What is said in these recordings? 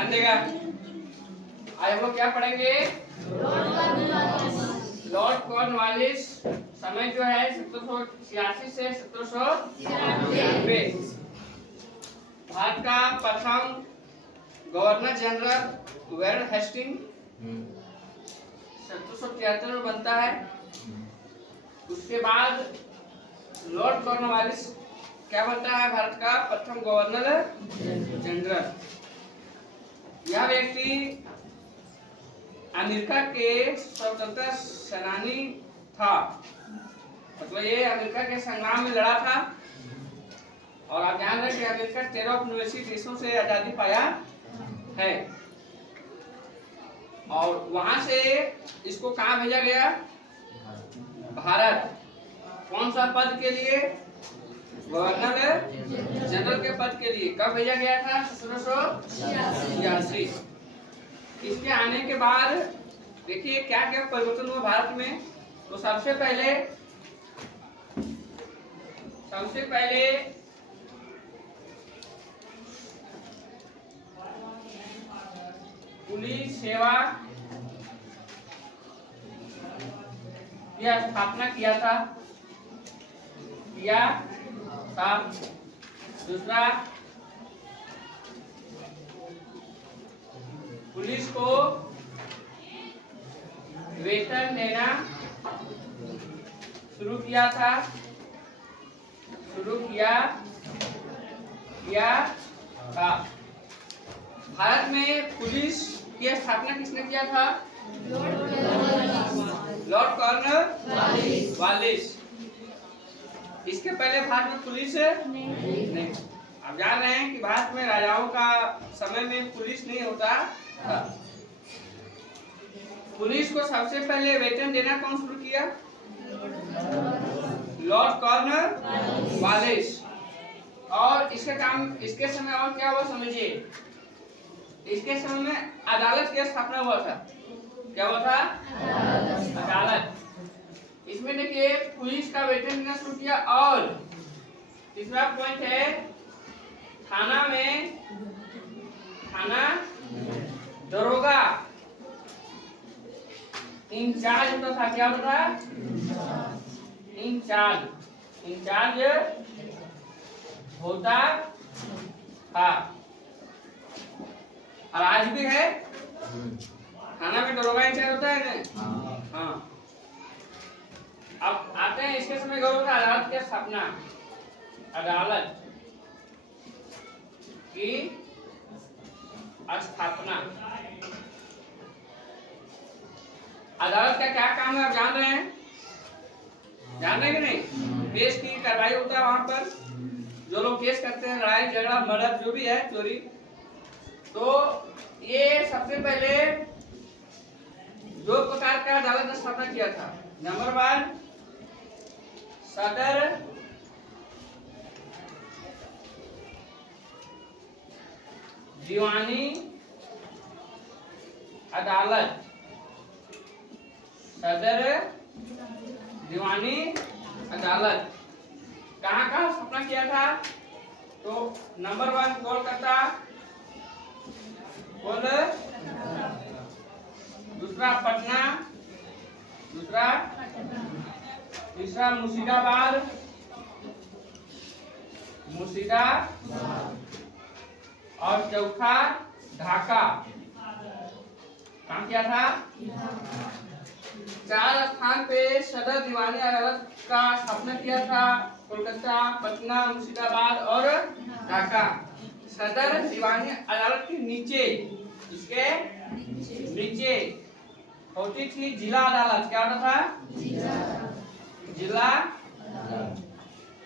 ध्यान देगा। आज हम लोग क्या पढ़ेंगे? लॉर्ड कॉर्नवालिस समय जो है 1786 से 1793। भारत का प्रथम गवर्नर जनरल वेल हेस्टिंग 1773 में बनता है। उसके बाद लॉर्ड कॉर्नवालिस क्या बनता है? भारत का प्रथम गवर्नर जनरल। यह व्यक्ति अमेरिका के स्वतंत्रता सेनानी था, मतलब ये अमेरिका के संग्राम में लड़ा था। और आप ध्यान रखें कि अमेरिका 13 उपनिवेशी देशों से आजादी पाया है। और वहां से इसको कहाँ भेजा गया? भारत। कौन सा पद के लिए? गवर्नर जनरल के पद के लिए। कब भेजा गया था? 1786। इसके आने के बाद देखिए क्या क्या परिवर्तन हुआ भारत में। तो सबसे पहले पुलिस सेवा की स्थापना किया था। दूसरा, पुलिस को वेतन देना शुरू किया था। भारत में पुलिस की स्थापना किसने किया था? Lord Cornwallis. इसके पहले भारत में पुलिस नहीं। आप जान रहे हैं कि भारत में राजाओं का समय में पुलिस नहीं होता था। पुलिस को सबसे पहले वेतन देना कौन शुरू किया? Lord Cornwallis. और इसके समय और क्या हुआ समझिए। इसके समय में अदालत की स्थापना हुआ था। क्या हुआ था? अदालत। इसमें देखिए पुलिस का वेतन देना शुरू किया। और तीसरा पॉइंट है थाना दरोगा इंचार्ज होता था। क्या होता था? इंचार्ज होता था। और आज भी है। थाना में दरोगा इंचार्ज होता है ना? हाँ। अब आते हैं इसके समय गौरव का अदालत की स्थापना। अदालत की स्थापना। अदालत का क्या काम है आप जान रहे हैं? जान रहे हैं कि नहीं? केस की कार्रवाई होता है वहां पर। जो लोग केस करते हैं, लड़ाई झगड़ा मर्डर जो भी है, चोरी, तो ये सबसे पहले दो प्रकार का अदालत ने स्थापना किया था। नंबर 1 सदर दीवानी अदालत। सदर दीवानी अदालत कहाँ स्थापना किया था? तो नंबर 1 कोलकाता, दूसरा पटना, तीसरा मुर्शिदाबाद और चौथा ढाका। काम किया था। 4 स्थान पे सदर दीवानी अदालत का स्थापना किया था। कोलकाता, पटना, मुर्शिदाबाद और ढाका। सदर दीवानी अदालत के नीचे, इसके नीचे होती थी जिला अदालत। क्या होता था? जिला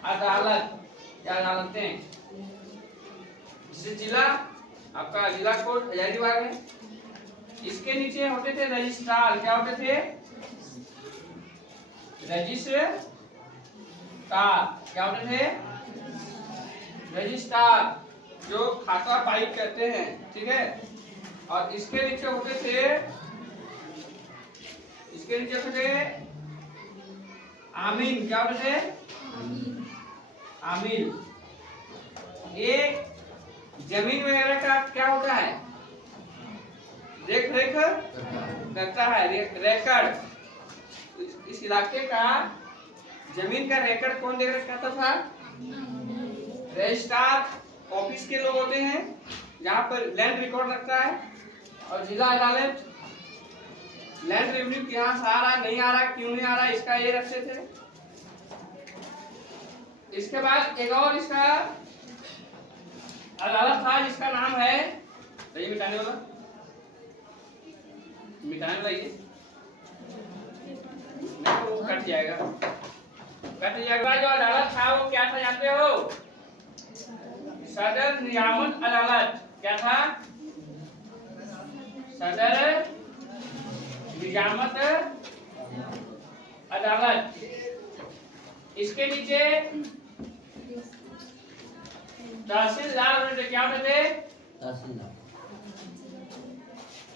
अदालत या अदालतें। जिला आपका जिला कोर्ट हजारीबाग है। इसके नीचे होते थे रजिस्ट्रार। क्या होते थे? रजिस्ट्रार। क्या होते थे? रजिस्ट्रार, जो खाता पाइप करते हैं, ठीक है। और इसके नीचे होते थे आमीन। क्या होते थे? आमीन। ये जमीन वगैरह का क्या होता है? देख रेख करता है। रिकॉर्ड, इस इलाके का जमीन का रिकॉर्ड कौन देख रखा था? रजिस्ट्रार ऑफिस के लोग होते हैं, जहाँ पर लैंड रिकॉर्ड रखता है। और जिला अदालत लैंड रेवेन्यू यहाँ से आ रहा नहीं आ रहा, क्यों नहीं आ रहा, इसका ये रखते थे। इसके बाद एक और इसका अदालत था जिसका नाम है, ये मिटाने वाला ये नहीं तो कट जाएगा। जो अदालत था वो क्या था जानते हो? सदर नियामत अदालत। क्या था? सदर निजामत अदालत। इसके नीचे तहसीलदार होते थे। क्या होते थे? तहसीलदार।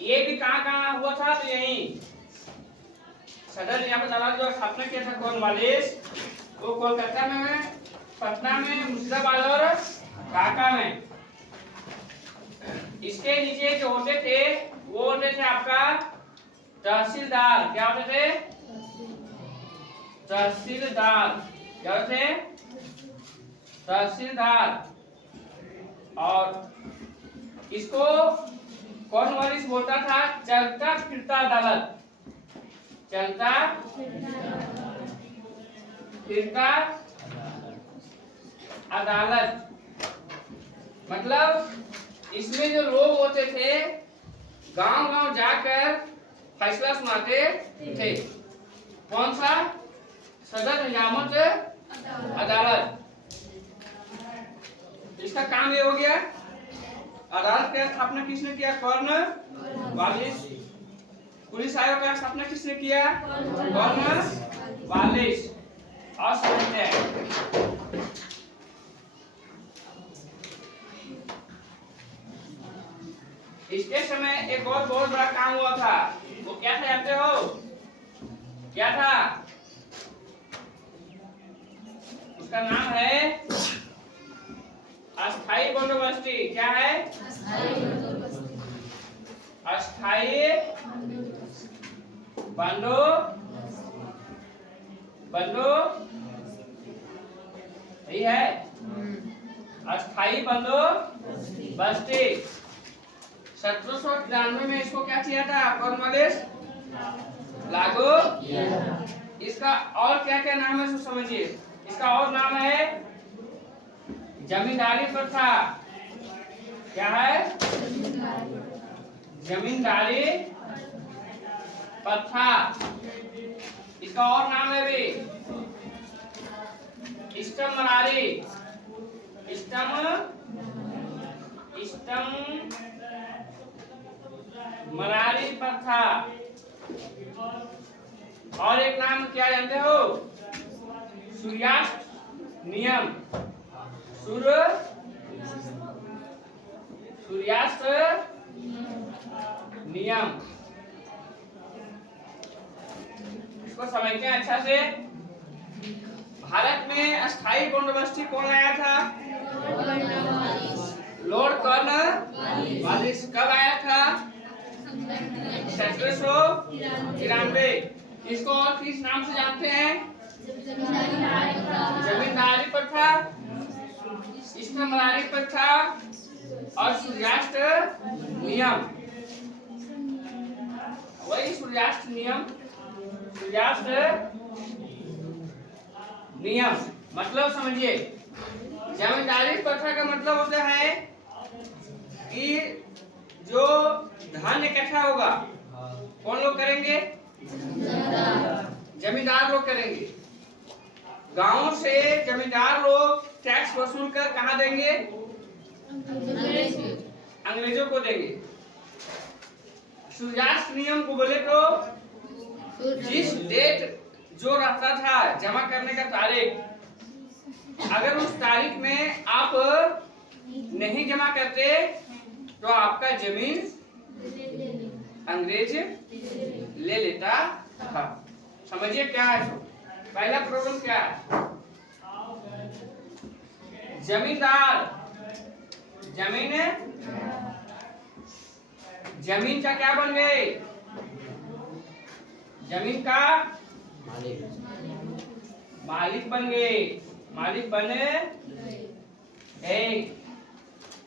ये भी कहाँ हुआ था? तो यही सदर नियामत अदालत जो स्थापना किया था कॉर्नवालिस, वो कोलकाता में, पटना में, मुर्शिदाबाद और ढाका में। इसके नीचे जो होते थे वो होते थे आपका तहसीलदार। क्या होते थे? तहसीलदार। क्या होते थे? तहसीलदार। और इसको कॉर्नवालिस बोलता था चलता फिरता अदालत। चलता फिरता अदालत मतलब इसमें जो लोग होते थे गांव-गांव जाकर फैसला सुनाते थे। कौन सा? सदर नियामत अदालत। इसका काम ये हो गया। अदालत का स्थापना किसने किया? कॉर्नवालिस। पुलिस आयोग का स्थापना किसने किया? कॉर्नवालिस। और समझते हैं इसके समय एक और बहुत बड़ा काम हुआ था। वो क्या था जानते हो? क्या था? उसका नाम है अस्थाई बंदोबस्ती। क्या है? अस्थाई यही है अस्थाई बंदोबस्ती। 1793 में इसको क्या किया था? कॉर्नवालिस लागू किया। इसका और क्या क्या नाम है सो समझिए। इसका और नाम है जमींदारी प्रथा। क्या है? जमींदारी प्रथा। इसका और नाम है भी मरारी प्रथा। और एक नाम क्या जानते हो? सूर्यास्त नियम। सूर्यास्त नियम। इसको समझते हैं अच्छा से। भारत में अस्थाई बंदोबस्ती कौन लाया था? Lord Cornwallis. कब आया था? 1793। इसको और किस नाम से जानते हैं? जमींदारी प्रथा, इस्तेमारी प्रथा और सूर्यास्त नियम। वही सूर्यास्त नियम। सूर्यास्त नियम मतलब समझिए। जमींदारी प्रथा का मतलब होता है कि जो धान इकट्ठा होगा कौन लोग करेंगे? जमींदार लोग करेंगे। गांव से जमींदार लोग टैक्स वसूल कर कहाँ देंगे? अंग्रेजों को देंगे। सूर्यास्त नियम को बोले तो जिस डेट जो रहता था जमा करने का तारीख, अगर उस तारीख में आप नहीं जमा करते तो आपका जमीन अंग्रेज ले लेता था। समझिए क्या है। पहला प्रॉब्लम क्या है? जमींदार जमीन का क्या बन गए? जमीन का मालिक बन गए, मालिक बने गए।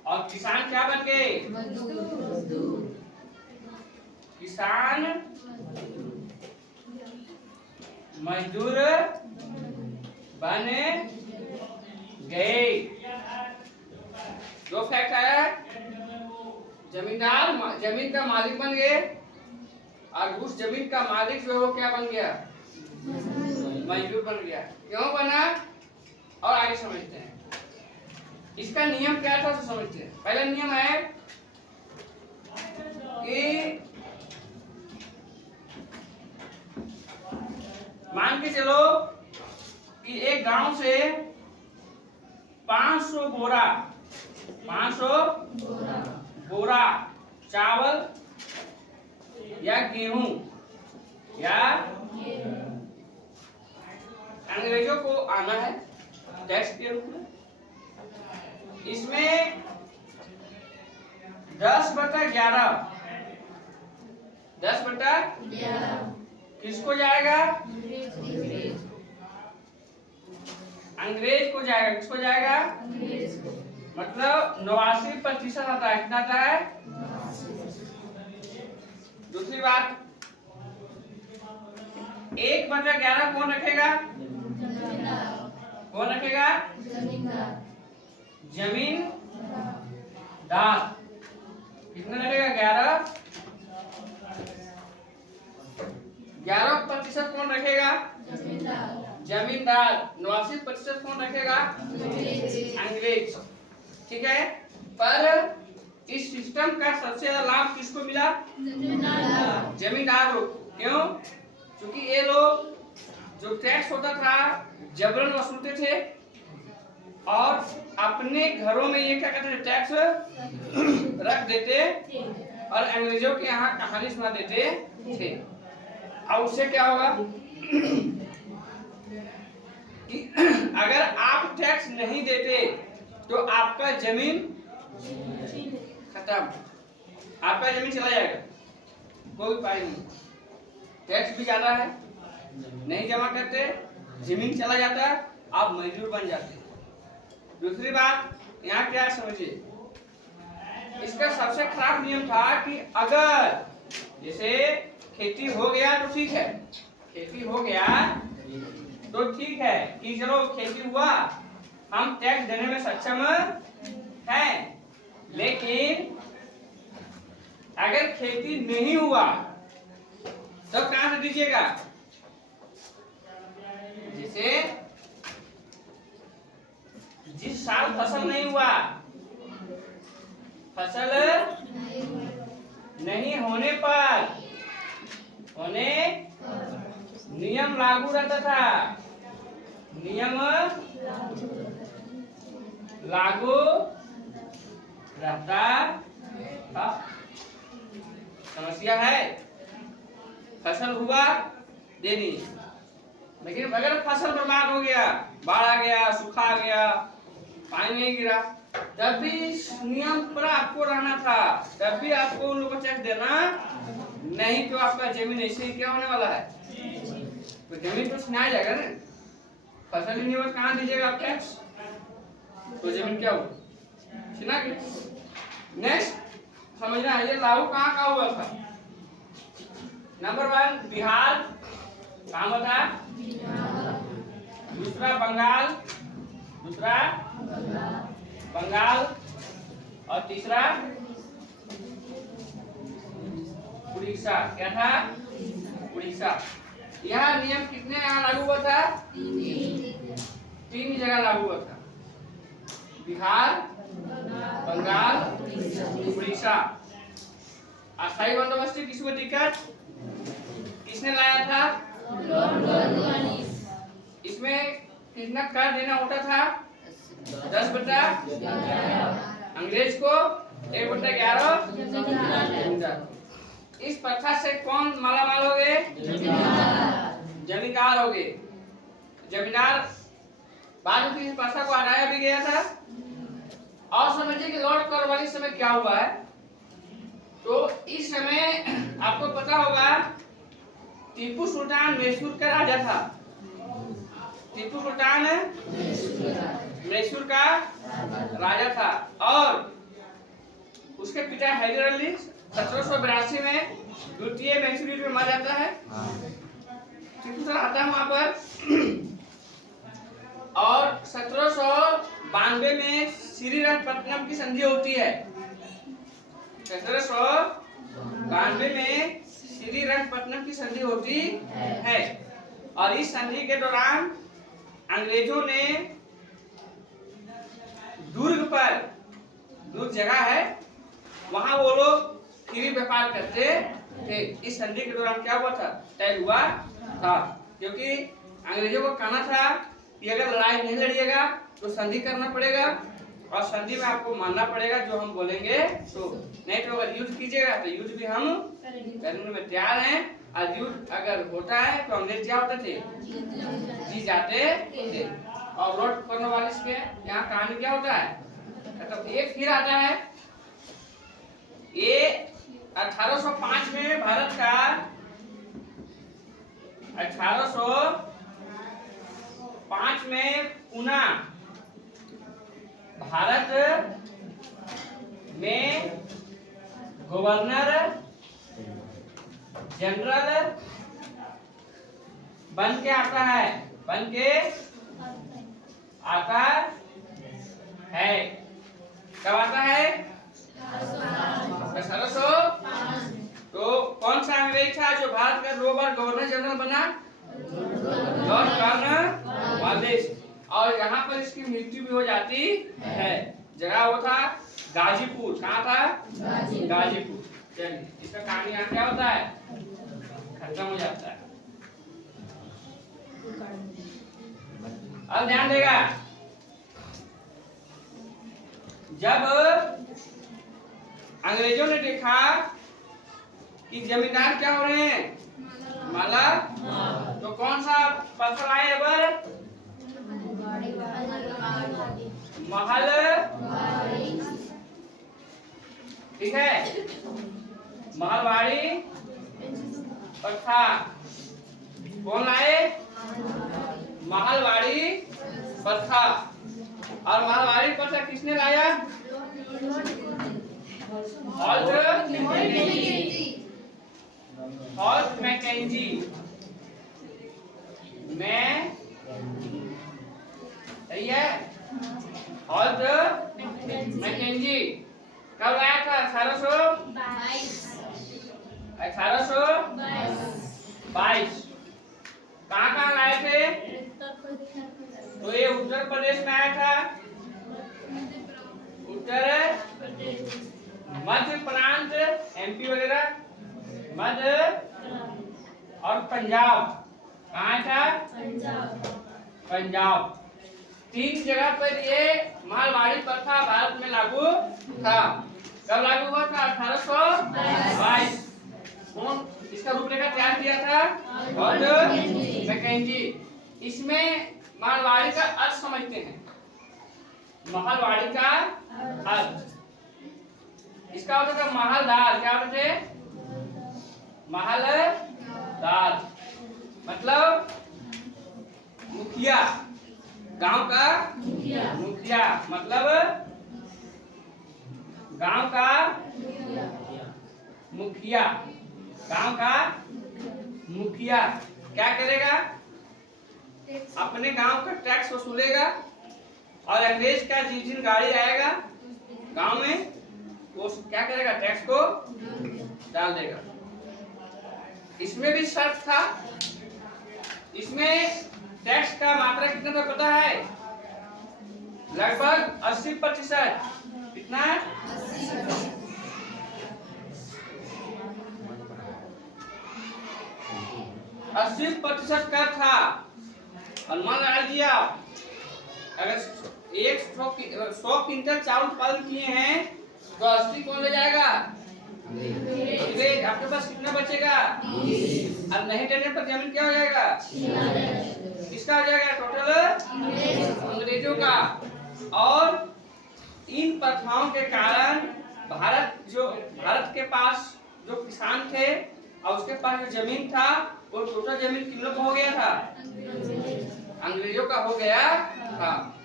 और किसान क्या बन गए? किसान मजदूर बन गए। जो फैक्ट है, जमींदार जमीन का मालिक बन गए और उस जमीन का मालिक जो है क्या बन गया? मजदूर बन गया। क्यों बना? और आगे समझते हैं। इसका नियम क्या था तो समझते हैं। पहला नियम है कि मान के चलो कि एक गांव से 500 बोरा चावल या गेहूं या अंग्रेजों को आना है टैक्स के रूप में। इसमें 10/11 किसको जाएगा? अंग्रेज को जाएगा। किसको जाएगा? मतलब 89% आता है। कितना आता है? दूसरी बात, 1/11 कौन रखेगा? कौन रखेगा? जमींदार। कितना लगेगा? 11% कौन रखेगा? जमींदार। 89% कौन रखेगा? अंग्रेज। ठीक है। पर इस सिस्टम का सबसे ज्यादा लाभ किसको मिला? जमींदार लोग। क्यों? क्योंकि ये लोग जो टैक्स होता था जबरन वसूलते थे और अपने घरों में ये क्या कहते थे? टैक्स रख देते और अंग्रेजों के यहाँ कहानी सुना देते थे। अब उससे क्या होगा कि अगर आप टैक्स नहीं देते तो आपका जमीन खत्म, आपका जमीन चला जाएगा, कोई उपाय नहीं। टैक्स भी ज्यादा है, नहीं जमा करते, जमीन चला जाता है, आप मजदूर बन जाते। दूसरी बात यहाँ क्या समझिए, इसका सबसे खराब नियम था कि अगर जैसे खेती हो गया तो ठीक है, खेती हो गया तो ठीक है कि चलो खेती हुआ, हम टैक्स देने में सक्षम हैं, लेकिन अगर खेती नहीं हुआ तो कहां से दीजिएगा? जैसे जिस साल फसल नहीं हुआ, फसल नहीं होने पर नियम लागू रहता था, नियम लागू रहता था। समस्या है, फसल हुआ देनी, लेकिन अगर फसल बर्बाद हो गया, बाढ़ आ गया, सूखा आ गया, पानी नहीं गिरा, तब भी नियम पर आपको रहना था, तब भी आपको उन लोगों को टैक्स देना नहीं, तो आपका जमीन ऐसे ही क्या होने वाला है? तो जमीन तो छीना जाएगा ना, फसल ही नहीं हुआ, कहाँ दीजिएगा आप टैक्स? तो जमीन क्या हो? छीना गई। नेक्स्ट समझना है, ये लागू कहाँ का हुआ था? नंबर 1 बिहार, कहाँ बता? दूसरा बंगाल और तीसरा उड़ीसा। क्या था? उड़ीसा। यह नियम कितने यहाँ लागू हुआ था? 3 जगह लागू हुआ था, बिहार, बंगाल, उड़ीसा। अस्थायी बंदोबस्ती किसको दिक्कत? किसने लाया था? इसमें कितना कर देना होता था? 10/11। अंग्रेज को 1/11। इस प्रथा से कौन मालामाल हो गए? जमींदार हो गए। जमींदार बाद में इस प्रथा को हटाया भी गया था। और समझिए कि लॉर्ड कॉर्नवालिस समय क्या हुआ है, तो इस समय आपको पता होगा टीपू सुल्तान मैसूर का राजा था। टीपू सुल्तान मैसूर का राजा था और उसके पिता हैदर अली 1782 में द्वितीय मैसूर युद्ध में मारा जाता है। टीपू सुल्तान आता है वहां पर और 1792 में श्रीरंगपट्टनम की संधि होती है। 1792 में श्रीरंगपट्टनम की संधि होती है और इस संधि के दौरान अंग्रेजों ने दुर्ग पर, दुर्ग जगह है वहां वो लोग फ्री व्यापार करते थे। इस संधि के दौरान क्या हुआ था, तय हुआ था, क्योंकि अंग्रेजों को कहना था कि अगर लड़ाई नहीं लड़िएगा तो संधि करना पड़ेगा और संधि में आपको मानना पड़ेगा जो हम बोलेंगे, तो नहीं तो अगर युद्ध कीजिएगा तो युद्ध भी हम करने में तैयार हैं। और युद्ध अगर होता है तो अंग्रेज क्या होते थे, जी जाते थे। और लॉर्ड कॉर्नवालिस के यहाँ कहानी क्या होता है, मतलब एक फिर आता है। ये 1805 में भारत का 1805 में पुणे भारत में गवर्नर जनरल बन के आता है, बन के आता है। कब आता है, 1805। तो कौन सा अंग्रेज था जो भारत का 2 बार गवर्नर जनरल बना, लॉर्ड कॉर्नवालिस। और यहाँ पर इसकी मृत्यु भी हो जाती है। जगह वो था गाजीपुर। कहाँ था, गाजीपुर। चलिए इसका कहानी यहाँ क्या होता है, खत्म हो जाता है। अब ध्यान देगा, जब अंग्रेजों ने देखा कि जमींदार क्या हो रहे हैं, माला, तो कौन सा पत्थर आए अब, महल, ठीक है, महलवाड़ी प्रथा। कौन लाए, महलवाड़ी प्रथा। और महलवाड़ी प्रथा किसने लाया, हॉल्ट मैकेंजी। मैं सही है, हॉल्ट मैकेंजी। कब लाया था, 1822। कहाँ कहाँ लाए थे, तो ये उत्तर प्रदेश में आया था, उत्तर मध्य प्रांत, एमपी वगैरह, मध्य और पंजाब। कहाँ था, पंजाब। 3 जगह पर ये मालवाड़ी प्रथा भारत में लागू था। कब लागू हुआ था, 1822। कौन इसका रूपरेखा तैयार किया था, हॉल्ट मैकेंजी। इसमें मालवाड़ी का अर्थ समझते हैं, महलवाड़ी का अर्थ। इसका होता था महलदार। क्या होते थे, महलदार मतलब मुखिया, गांव का मुखिया, मतलब गांव का मुखिया। गांव का मुखिया क्या करेगा, अपने गांव का टैक्स वसूलेगा और अंग्रेज का जिस दिन गाड़ी आएगा गांव में, वो क्या करेगा, टैक्स को डाल देगा। इसमें भी शर्त था, इसमें टैक्स का मात्रा कितना था पता है, लगभग 80%। कितना, 80% कर था। अनुमान लगा लीजिए आप, अगर 100 क्विंटल चावल उत्पादन किए हैं तो 80 कौन ले जाएगा, आपके पास कितना बचेगा, और नहीं देने पर जमीन क्या हो जाएगा, किसका हो जाएगा, टोटल अंग्रेजों का। और इन प्रथाओं के कारण भारत के पास जो किसान थे और उसके पास जो जमीन था वो टोटल जमीन किन लोग का हो गया था? अंग्रेजों का हो गया था।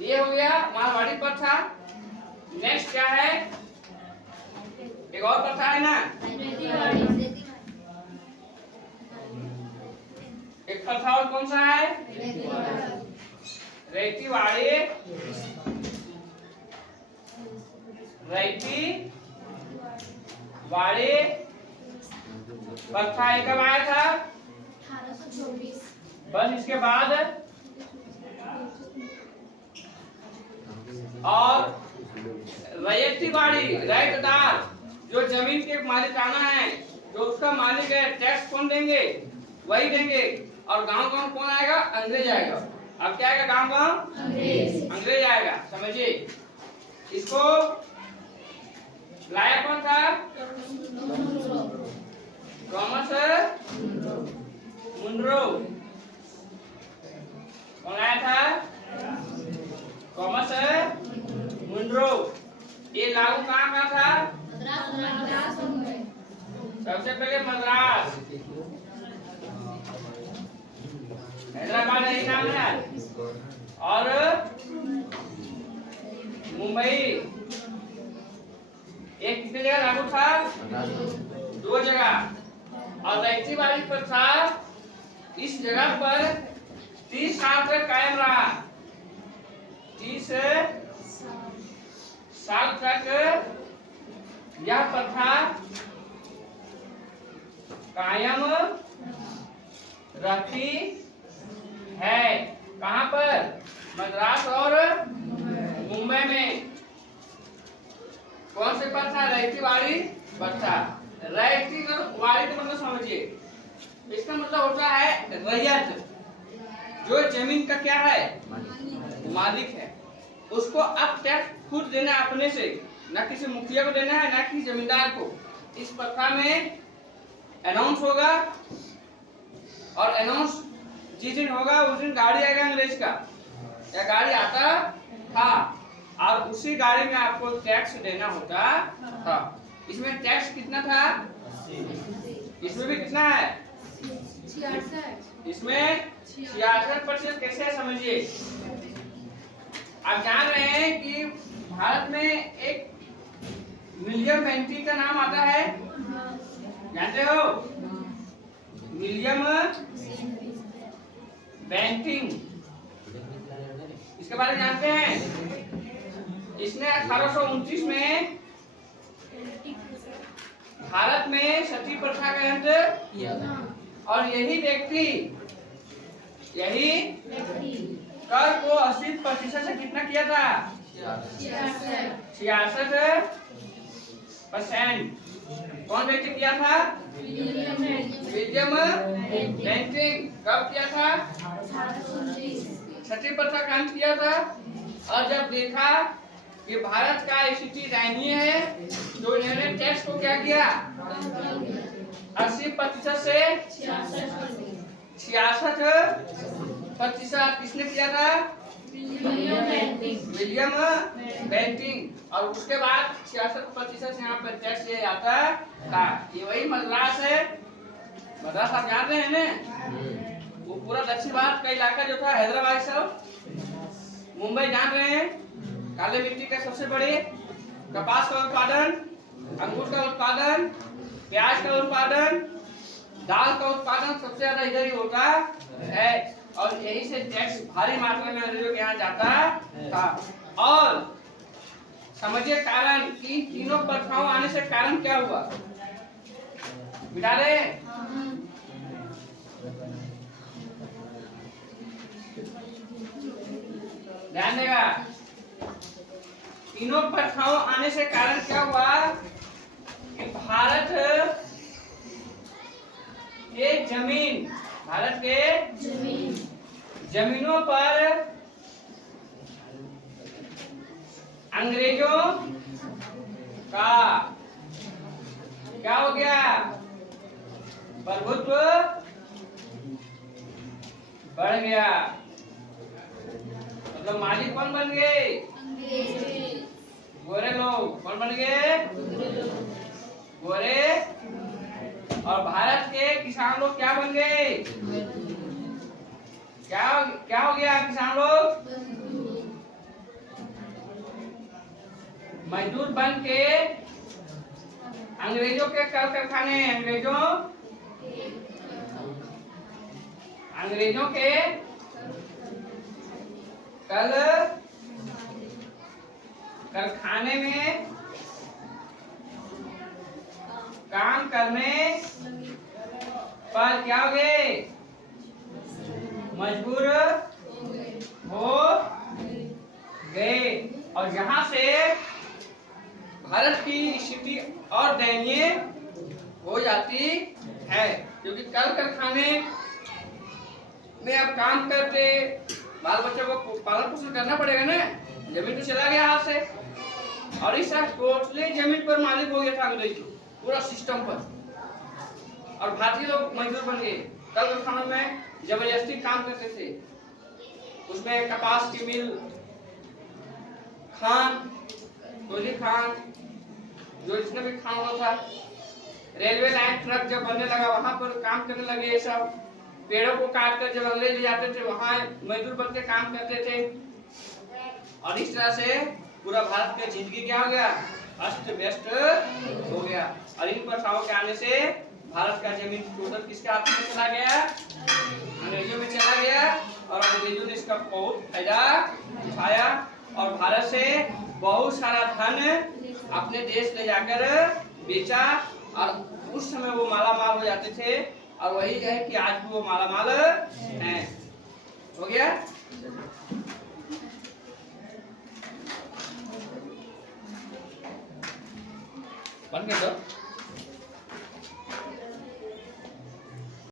ये हो गया मारवाड़ी प्रथा। नेक्स्ट क्या है? एक और प्रथा है ना, एक प्रथा और कौन सा है? रेतीवाड़ी। रेतीवाड़ी प्रथा ये कब आया था? 1824। बस इसके बाद और रैयतीवाड़ी, रैयतदार जो जमीन के मालिकाना है, जो उसका मालिक है, टैक्स कौन देंगे? वही देंगे। और गांव गांव कौन आएगा? अंग्रेज आएगा। अब क्या आएगा? गांव गांव अंग्रेज आएगा। समझिए, इसको लाया कौन था? Thomas Munro. कौन आया था? Thomas Munro. ये लागू कहाँ का था? सबसे पहले मद्रास, हैदराबाद नहीं नाम है, और मुंबई। एक कितने जगह लागू था? 2 जगह। और रैयतीवाड़ी प्रथा इस जगह पर 30 साल तक कायम रहा। 30 साल तक यह प्रथा कायम रहती है। कहाँ पर? मद्रास और मुंबई में। कौन से प्रथा? रैयतीवाड़ी प्रथा। रैयतीवाड़ी का मतलब समझिए, इसका मतलब होता है रैयत, जो जमीन का क्या है? मालिक है। उसको अब टैक्स खुद देना अपने से, ना किसी मुखिया को देना है, ना किसी जमींदार को। इस प्रथा में अनाउंस होगा, और अनाउंस जिस दिन होगा उस दिन गाड़ी आएगा अंग्रेज का, या गाड़ी आता था, और उसी गाड़ी में आपको टैक्स देना होता था। इसमें टैक्स कितना था? इसमें भी कितना है? 66। इसमें 66%। कैसे समझिए, आप जान रहे हैं कि भारत में एक विलियम बेंटिंग का नाम आता है, जानते हो? विलियम बेंटिंग, इसके बारे में जानते हैं? इसने 1829 में भारत में सती प्रथा का अंत किया था। और यही व्यक्ति कर को 80% से कितना किया था? 66%। कौन व्यक्ति किया था? William Bentinck. कब किया था? सती प्रथा का अंत किया था। और जब देखा कि भारत का स्थिति दयनीय है, तो इन्होंने टैक्स को क्या किया? 80% से 66%। किसने किया था? William Bentinck. और उसके बाद 66% यहाँ पर टैक्स ये आता था। ये वही मद्रास है। मद्रास आप जान रहे हैं ना? वो पूरा दक्षिण भारत का इलाका जो था, हैदराबाद सब, मुंबई जान रहे हैं? काले मिट्टी का सबसे बड़े कपास का उत्पादन, अंगूर का उत्पादन, प्याज का उत्पादन, दाल का उत्पादन सबसे ज्यादा इधर ही होता है। और यही से टैक्स भारी मात्रा में अंग्रेजों के यहाँ जाता था। और समझिए कारण कि तीनों प्रथाओं आने से कारण क्या हुआ? बिता रहे? ध्यान देगा। तीनों प्रथाओं आने से कारण क्या हुआ? कि भारत के जमीनों पर अंग्रेजों का क्या हो गया? प्रभुत्व बढ़ गया। मतलब मालिक कौन बन गए? गोरे लोग। कौन बन गए? गोरे और भारत के किसान लोग क्या बन गए? क्या क्या हो गया? किसान लोग मजदूर बन के अंग्रेजों के कल कारखाने, अंग्रेजों के कल कारखाने में काम करने पर क्या हो गए? मजबूर हो गए। और यहाँ से भारत की स्थिति और दयनीय हो जाती है, क्योंकि कल कारखाने में अब काम करते बाल बच्चों को पालन पोषण करना पड़ेगा ना। जमीन तो चला गया हाथ से, और इस टोटली जमीन पर मालिक हो गया था अंग्रेज पूरा सिस्टम पर, और भारतीय लोग मजदूर बन गए। कल कारखानों में जबरदस्ती काम करते थे, उसमें कपास की मिल, खान, टोली खान, जो जिसने भी खान होता था, रेलवे लाइन ट्रक जब बनने लगा वहां पर काम करने लगे। ये सब पेड़ों को काट कर जब अंग्रेज ले जाते थे वहां मजदूर बन के काम करते थे, और इस तरह से पूरा भारत का जिंदगी क्या हो गया? अस्त व्यस्त हो गया। और इन प्रथाओं के आने से भारत का जमीन टोटल किसके हाथ में चला गया? अंग्रेजों में चला गया, और अंग्रेजों ने इसका बहुत फायदा उठाया, और भारत से बहुत सारा धन अपने देश ले जाकर बेचा, और उस समय वो माला माल हो जाते थे, और वही है कि आज भी वो माला माल है। हो गया? बन गया तो